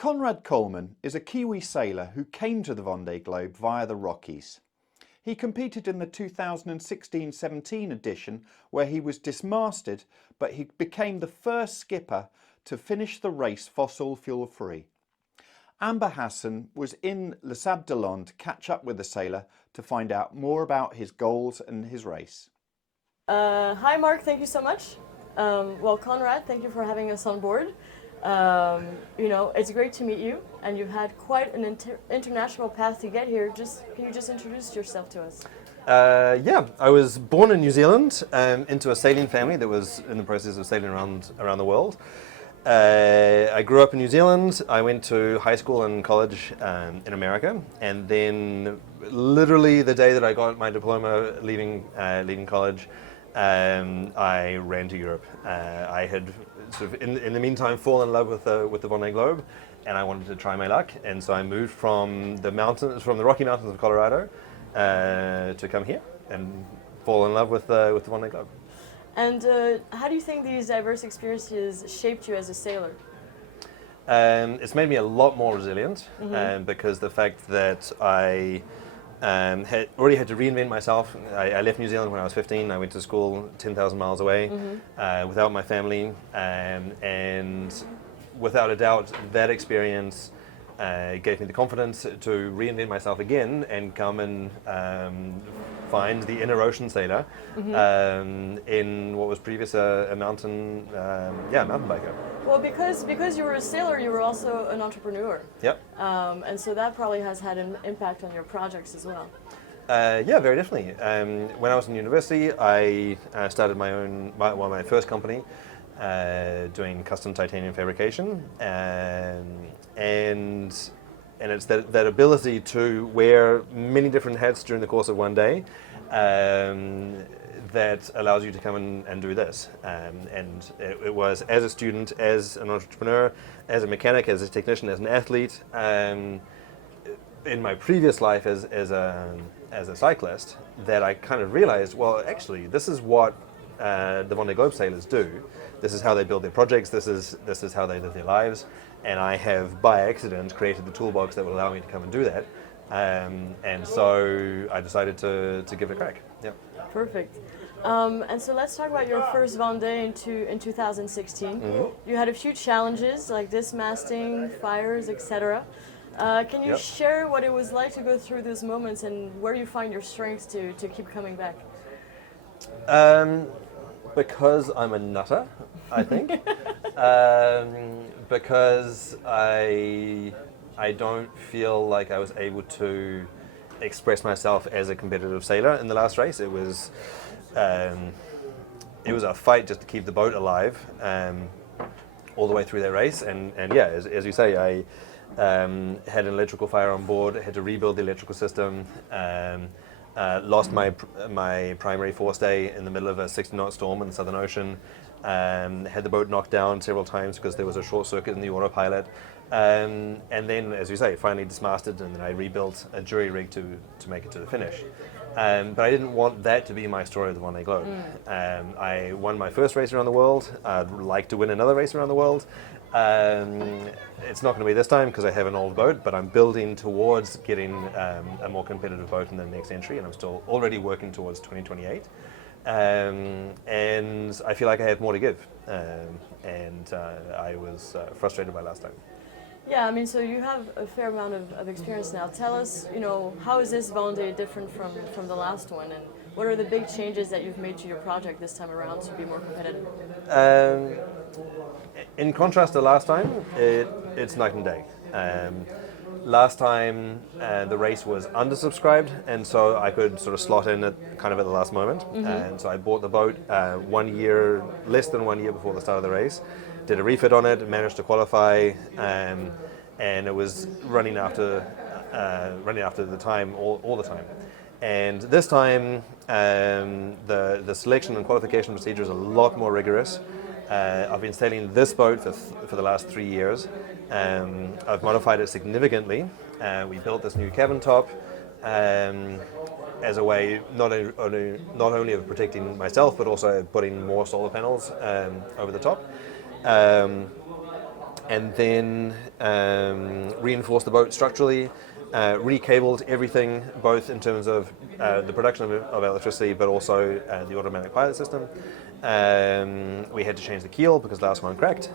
Conrad Colman is a Kiwi sailor who came to the Vendée Globe via the Rockies. He competed in the 2016-17 edition where he was dismasted, but he became the first skipper to finish the race fossil fuel free. Amber Hassan was in Les Sables to catch up with the sailor to find out more about his goals and his race. Hi Mark, thank you so much. Well, Conrad, thank you for having us on board. It's great to meet you, and you've had quite an international path to get here. Can you just introduce yourself to us? I was born in New Zealand into a sailing family that was in the process of sailing around the world. I grew up in New Zealand. I went to high school and college in America, and then literally the day that I got my diploma leaving college, I ran to Europe. I had sort of in the meantime fallen in love with the Vendée Globe, and I wanted to try my luck, and so I moved from the Rocky Mountains of Colorado to come here and fall in love with the Vendée Globe. And how do you think these diverse experiences shaped you as a sailor? It's made me a lot more resilient, because the fact that I had already had to reinvent myself. I left New Zealand when I was 15. I went to school 10,000 miles away without my family, and without a doubt that experience gave me the confidence to reinvent myself again and come and find the inner ocean sailor in what was previous a mountain biker. Well, because you were a sailor, you were also an entrepreneur. Yep. And so that probably has had an impact on your projects as well. Very definitely. When I was in university, I started my first company doing custom titanium fabrication, and it's that ability to wear many different hats during the course of one day that allows you to come and do this. And it was as a student, as an entrepreneur, as a mechanic, as a technician, as an athlete, in my previous life as a cyclist, that I kind of realized, well, actually, this is what the Vendée Globe sailors do. This is how they build their projects. This is how they live their lives. And I have, by accident, created the toolbox that will allow me to come and do that. And so I decided to give it a crack. Yeah. Perfect. And so let's talk about your first Vendée in 2016. You had a few challenges like dismasting, fires, etc. Can you share what it was like to go through those moments and where you find your strength to keep coming back? Because I'm a nutter, I think. Because I don't feel like I was able to express myself as a competitive sailor in the last race. It was a fight just to keep the boat alive all the way through that race. And as you say, I had an electrical fire on board. I had to rebuild the electrical system. Lost my primary forestay in the middle of a 60-knot storm in the Southern Ocean. Had the boat knocked down several times because there was a short circuit in the autopilot. And then, as you say, finally dismasted, and then I rebuilt a jury rig to make it to the finish. But I didn't want that to be my story of the Vendée Globe. I won my first race around the world. I'd like to win another race around the world. It's not going to be this time because I have an old boat, but I'm building towards getting a more competitive boat in the next entry, and I'm still already working towards 2028. And I feel like I have more to give, and I was frustrated by last time. Yeah, I mean, so you have a fair amount of experience now. Tell us, how is this Vendée different from the last one, and what are the big changes that you've made to your project this time around to be more competitive? In contrast to last time, it's night and day. Last time the race was undersubscribed, and so I could sort of slot in at the last moment. And so I bought the boat less than 1 year before the start of the race, did a refit on it, managed to qualify, and it was running after the time all the time. And this time the selection and qualification procedure is a lot more rigorous. I've been sailing this boat for the last 3 years. I've modified it significantly. We built this new cabin top as a way not only of protecting myself, but also putting more solar panels over the top. and then reinforced the boat structurally, recabled everything, both in terms of the production of electricity, but also the automatic pilot system. We had to change the keel because the last one cracked.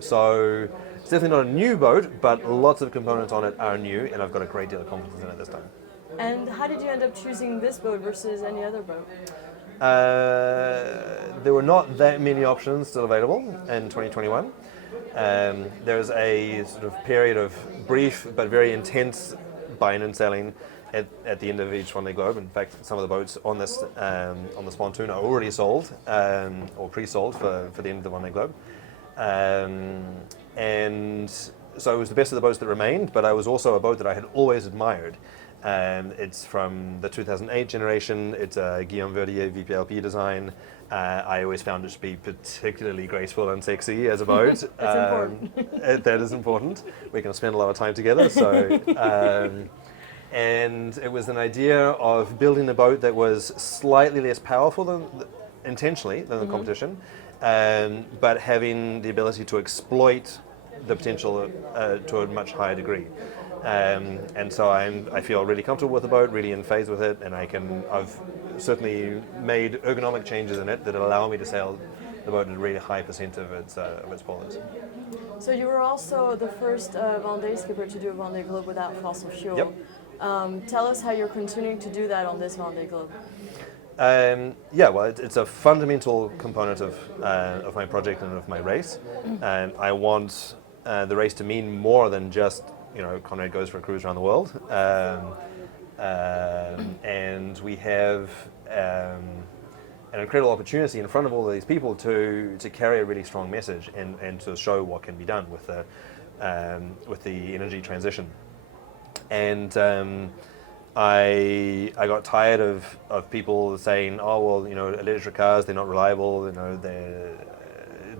So it's definitely not a new boat, but lots of components on it are new, and I've got a great deal of confidence in it this time. And how did you end up choosing this boat versus any other boat? There were not that many options still available in 2021. There was a sort of period of brief but very intense buying and selling at the end of each Vendée Globe. In fact, some of the boats on this pontoon are already sold or pre-sold for the end of the Vendée Globe. And so it was the best of the boats that remained, but I was also a boat that I had always admired. It's from the 2008 generation. It's a Guillaume Verdier VPLP design. I always found it to be particularly graceful and sexy as a boat. That's important. That is important. We're going to spend a lot of time together. So, and it was an idea of building a boat that was slightly less powerful intentionally than the competition, but having the ability to exploit the potential to a much higher degree. And so I feel really comfortable with the boat, really in phase with it, and I've certainly made ergonomic changes in it that allow me to sail the boat at a really high percent of its polars. So you were also the first Vendée skipper to do a Vendée Globe without fossil fuel. Yep. Tell us how you're continuing to do that on this Vendée Globe. Well, it's a fundamental component of my project and of my race. I want the race to mean more than just, Conrad goes for a cruise around the world. And we have an incredible opportunity in front of all of these people to carry a really strong message and to show what can be done with the energy transition. And I got tired of people saying, oh, well, electric cars, they're not reliable,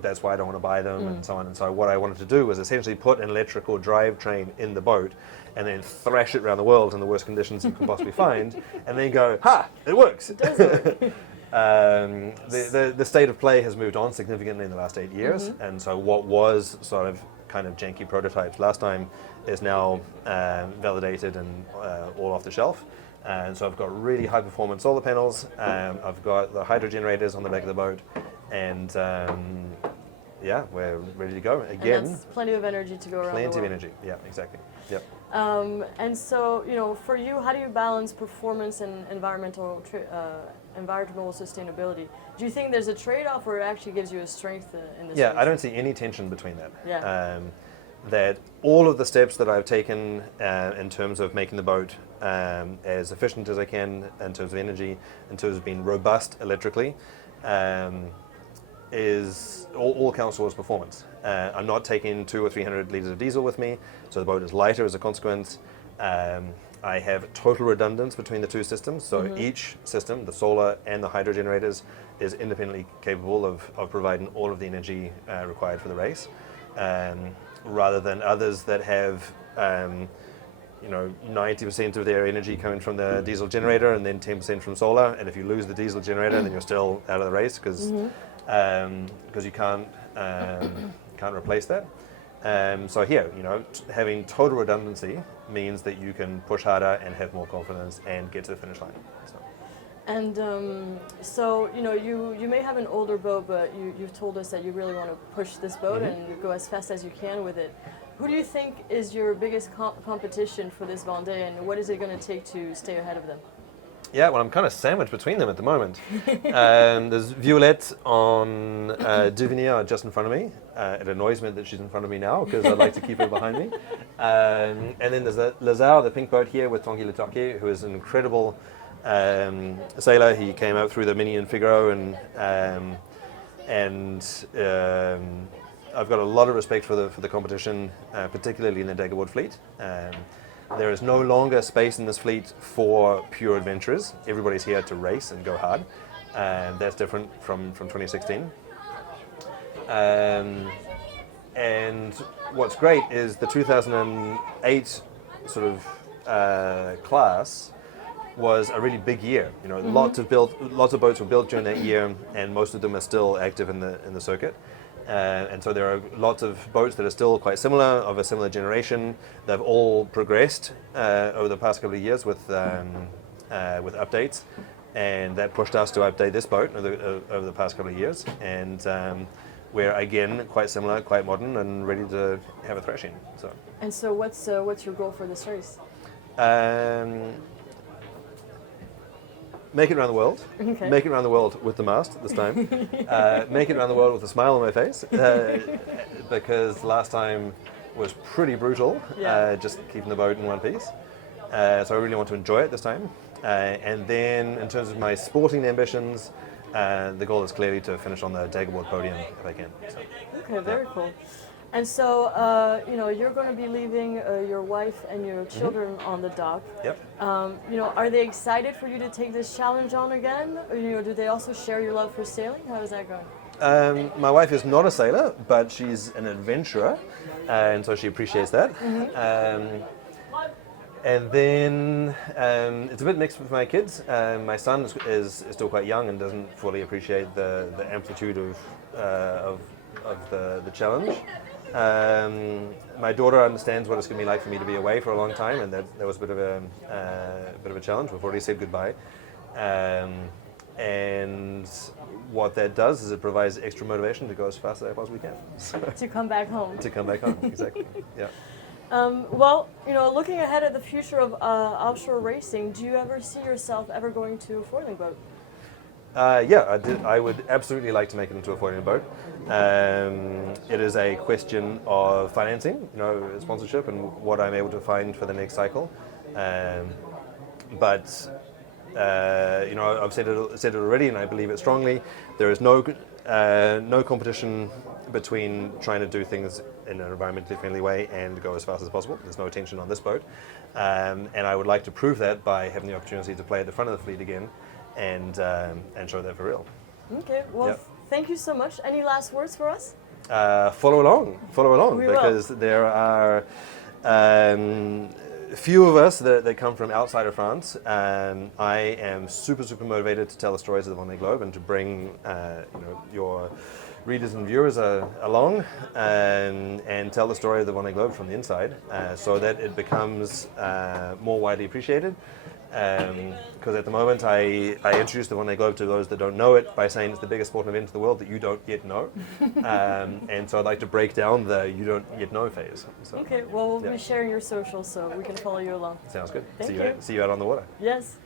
that's why I don't want to buy them, and so on. And so what I wanted to do was essentially put an electrical drivetrain in the boat and then thrash it around the world in the worst conditions you can possibly find, and then go, ha, it works. It does work. The state of play has moved on significantly in the last 8 years, and so what was sort of kind of janky prototypes last time is now validated and all off the shelf. And so I've got really high performance solar panels, I've got the hydro generators on the back of the boat, and we're ready to go again. And that's plenty of energy to go around. Plenty of energy, yeah, exactly. Yep. And so, for you, how do you balance performance and environmental sustainability? Do you think there's a trade-off, or it actually gives you a strength in this? Yeah, race? I don't see any tension between that. Yeah. That all of the steps that I've taken in terms of making the boat as efficient as I can, in terms of energy, in terms of being robust electrically, is all counts towards performance. I'm not taking 200 or 300 litres of diesel with me, so the boat is lighter as a consequence. I have total redundance between the two systems, so each system, the solar and the hydro generators, is independently capable of providing all of the energy required for the race, rather than others that have 90% of their energy coming from the diesel generator and then 10% from solar, and if you lose the diesel generator then you're still out of the race because you can't replace that. So here, having total redundancy means that you can push harder and have more confidence and get to the finish line. So. And you may have an older boat, but you've told us that you really want to push this boat and go as fast as you can with it. Who do you think is your biggest competition for this Vendée, and what is it going to take to stay ahead of them? Yeah, well, I'm kind of sandwiched between them at the moment. There's Violette on Devenir just in front of me. It annoys me that she's in front of me now because I'd like to keep her behind me. And then there's Lazare, the pink boat here with Tanguy Le Torquier, who is an incredible sailor. He came out through the Mini and Figaro, and I've got a lot of respect for the competition, particularly in the Daggerwood fleet. There is no longer space in this fleet for pure adventurers. Everybody's here to race and go hard. That's different from 2016. And what's great is the 2008 sort of class was a really big year. Lots of boats were built during that year, and most of them are still active in the circuit. And so there are lots of boats that are still quite similar, of a similar generation. They've all progressed over the past couple of years with updates, and that pushed us to update this boat over the past couple of years. And we're again quite similar, quite modern, and ready to have a thrashing. So. And so, what's your goal for this race? Make it around the world. Okay. Make it around the world with the mast this time. Make it around the world with a smile on my face, because last time was pretty brutal, just keeping the boat in one piece. So I really want to enjoy it this time. And then in terms of my sporting ambitions, the goal is clearly to finish on the Daggerboard podium if I can. So, okay, very cool. And so, you're going to be leaving your wife and your children on the dock. Yep. Are they excited for you to take this challenge on again? Or, do they also share your love for sailing? How is that going? My wife is not a sailor, but she's an adventurer, and so she appreciates that. And then it's a bit mixed with my kids. My son is still quite young and doesn't fully appreciate the amplitude of the challenge. My daughter understands what it's going to be like for me to be away for a long time, and that was a bit of a challenge. We've already said goodbye. And what that does is it provides extra motivation to go as fast as I possibly can. To come back home. To come back home, exactly. Yeah. Looking ahead at the future of offshore racing, do you ever see yourself ever going to a foiling boat? I would absolutely like to make it into a foiling boat. It is a question of financing, sponsorship, and what I'm able to find for the next cycle. I've said it already, and I believe it strongly. There is no competition between trying to do things in an environmentally friendly way and go as fast as possible. There's no tension on this boat, and I would like to prove that by having the opportunity to play at the front of the fleet again, and show that for real. Okay. Well, Thank you so much. Any last words for us? Follow along, We because there are few of us that come from outside of France. I am super motivated to tell the stories of the Vendée Globe and to bring your readers and viewers along and tell the story of the Vendée Globe from the inside, so that it becomes more widely appreciated. Because at the moment I introduce the Vendée Globe to those that don't know it by saying it's the biggest sporting event in the world that you don't yet know. And so I'd like to break down the you don't yet know phase. So, okay, well, we'll be sharing your socials so we can follow you along. Sounds good. Thank you. See you out on the water. Yes.